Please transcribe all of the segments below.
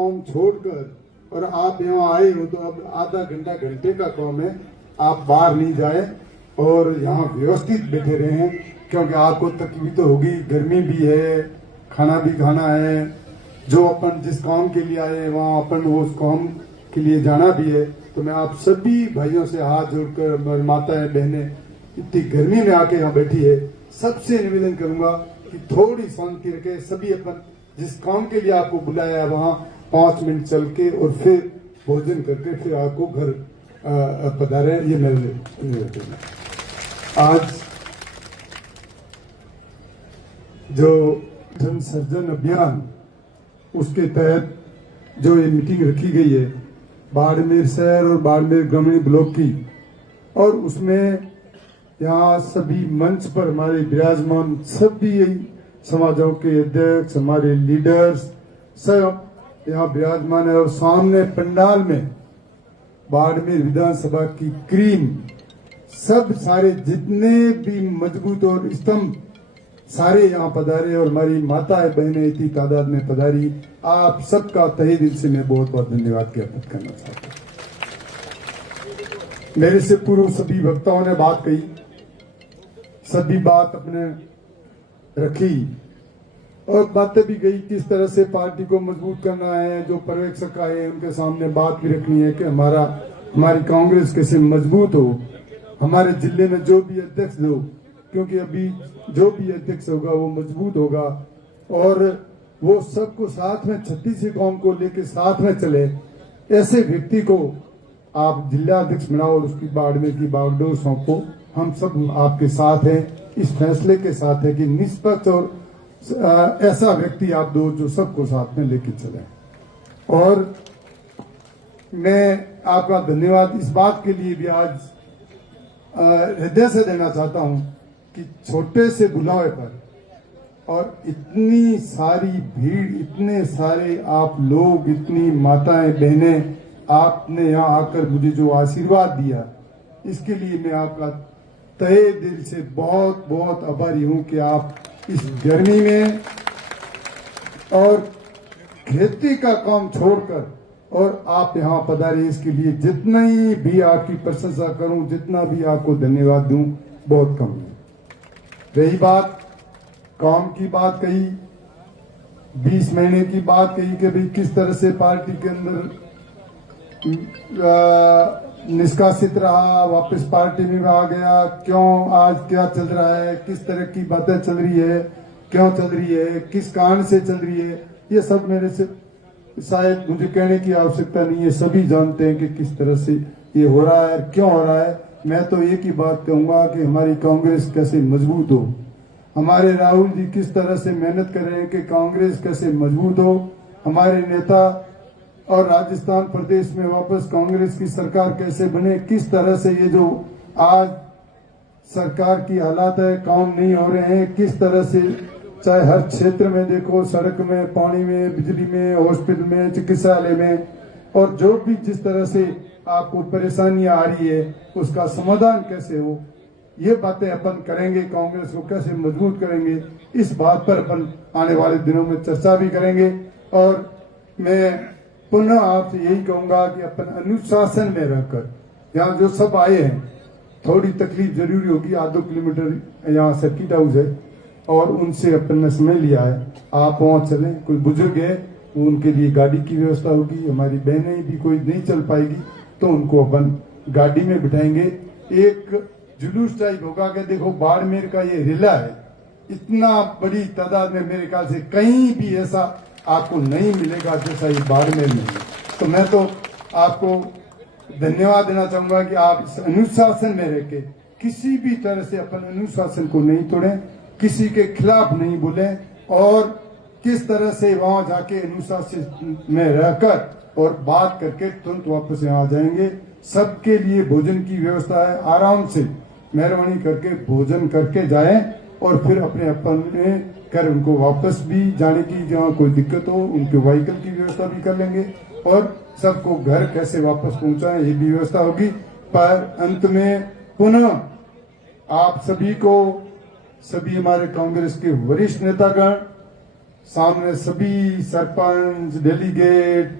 काम छोड़कर और आप यहाँ आए हो, तो अब आधा घंटा घंटे का काम है, आप बाहर नहीं जाए और यहाँ व्यवस्थित बैठे रहे, क्योंकि आपको तकलीफ तो होगी, गर्मी भी है, खाना भी खाना है, जो अपन जिस काम के लिए आए वहाँ अपन वो उस काम के लिए जाना भी है। तो मैं आप सभी भाइयों से हाथ जोड़कर, माताएं बहनें इतनी गर्मी में आके यहाँ बैठी है, सबसे निवेदन करूंगा कि थोड़ी शांति रखे, सभी अपन जिस काम के लिए आपको बुलाया है वहाँ 5 मिनट चल के और फिर भोजन करके फिर आपको घर पधारे। ये मेरे निवेदन है। आज जो जन सर्जन अभियान उसके तहत जो ये मीटिंग रखी गई है बाड़मेर शहर और बाड़मेर ग्रामीण ब्लॉक की, और उसमें यहाँ सभी मंच पर हमारे विराजमान सभी समाजों के अध्यक्ष, हमारे लीडर्स सब यहाँ विराजमान है, और सामने पंडाल में बाड़मेर विधानसभा की क्रीम, सब सारे जितने भी मजबूत और स्तंभ सारे यहाँ पधारे, और हमारी माताएं बहनें इतनी तादाद में पधारी। आप सबका तहे दिल से मैं बहुत बहुत धन्यवाद ज्ञापित करना चाहता हूँ। मेरे से पूर्व सभी वक्ताओं ने बात कही, सभी बात अपने रखी और बातें भी गई किस तरह से पार्टी को मजबूत करना है। जो पर्यवेक्षक आए उनके सामने बात भी रखनी है कि हमारी कांग्रेस कैसे मजबूत हो, हमारे जिले में जो भी अध्यक्ष हो, क्योंकि अभी जो भी अध्यक्ष होगा वो मजबूत होगा और वो सबको साथ में 36 कौम को लेकर साथ में चले, ऐसे व्यक्ति को आप जिला अध्यक्ष बनाओ और उसकी बाड़मेर की बागडोर सौंपो। हम सब आपके साथ हैं, इस फैसले के साथ है कि निष्पक्ष और ऐसा व्यक्ति आप दो जो सबको साथ में लेके चले। और मैं आपका धन्यवाद इस बात के लिए भी आज हृदय से देना चाहता हूं कि छोटे से बुलावे पर और इतनी सारी भीड़, इतने सारे आप लोग, इतनी माताएं बहनें, आपने यहाँ आकर मुझे जो आशीर्वाद दिया, इसके लिए मैं आपका तहे दिल से बहुत बहुत आभारी हूं कि आप इस गर्मी में और खेती का काम छोड़कर और आप यहाँ पधारे, इसके लिए जितनी भी आपकी प्रशंसा करूं, जितना भी आपको धन्यवाद दूं, बहुत कम है। रही बात काम की, बात कही 20 महीने की बात कही कि भाई किस तरह से पार्टी के अंदर निष्कासित रहा, वापस पार्टी में आ गया, क्यों, आज क्या चल रहा है, किस तरह की बातें चल रही है, क्यों चल रही है, किस कारण से चल रही है, ये सब मेरे से शायद मुझे कहने की आवश्यकता नहीं है, सभी जानते हैं कि किस तरह से ये हो रहा है, क्यों हो रहा है। मैं तो एक ही बात कहूंगा कि हमारी कांग्रेस कैसे मजबूत हो, हमारे राहुल जी किस तरह से मेहनत कर रहे हैं कि कांग्रेस कैसे मजबूत हो, हमारे नेता और राजस्थान प्रदेश में वापस कांग्रेस की सरकार कैसे बने, किस तरह से ये जो आज सरकार की हालात है, काम नहीं हो रहे हैं, किस तरह से चाहे हर क्षेत्र में देखो, सड़क में, पानी में, बिजली में, हॉस्पिटल में, चिकित्सालय में, और जो भी जिस तरह से आपको परेशानियां आ रही है उसका समाधान कैसे हो, ये बातें अपन करेंगे, कांग्रेस को कैसे मजबूत करेंगे, इस बात पर अपन आने वाले दिनों में चर्चा भी करेंगे। और मैं पुनः आपसे यही कहूंगा कि अपन अनुशासन में रहकर, यहाँ जो सब आए हैं, थोड़ी तकलीफ जरूरी होगी, 2 किलोमीटर यहाँ सर्किट हाउस है और उनसे अपन ने समय लिया है, आप वहां चलें, कोई बुजुर्ग है उनके लिए गाड़ी की व्यवस्था होगी, हमारी बहनें भी कोई नहीं चल पाएगी तो उनको अपन गाड़ी में बिठाएंगे, एक जुलूस टाइप होगा कि देखो बाड़मेर का ये रिला है, इतना बड़ी तादाद में मेरे ख्याल से कहीं भी ऐसा आपको नहीं मिलेगा जैसा ये बाड़मेर में है। तो मैं तो आपको धन्यवाद देना चाहूंगा कि आप इस अनुशासन में रह के किसी भी तरह से अपन अनुशासन को नहीं तोड़ें, किसी के खिलाफ नहीं बोले, और किस तरह से वहां जाके अनुशासन में रहकर और बात करके तुरंत वापस यहाँ आ जाएंगे। सबके लिए भोजन की व्यवस्था है, आराम से मेहरबानी करके भोजन करके जाएं और फिर अपने कर उनको वापस भी जाने की, जहाँ कोई दिक्कत हो उनके व्हीकल की व्यवस्था भी कर लेंगे और सबको घर कैसे वापस पहुंचाएं ये भी व्यवस्था होगी। पर अंत में पुनः आप सभी को, सभी हमारे कांग्रेस के वरिष्ठ नेतागण, सामने सभी सरपंच, डेलीगेट,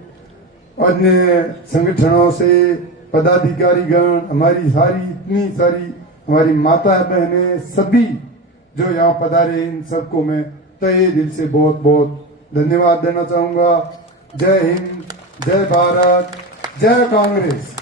अन्य संगठनों से पदाधिकारीगण, हमारी सारी इतनी सारी हमारी माता बहनें, सभी जो यहाँ पधारे, इन सबको मैं तहे दिल से बहुत बहुत धन्यवाद देना चाहूंगा। जय हिंद, जय भारत, जय कांग्रेस।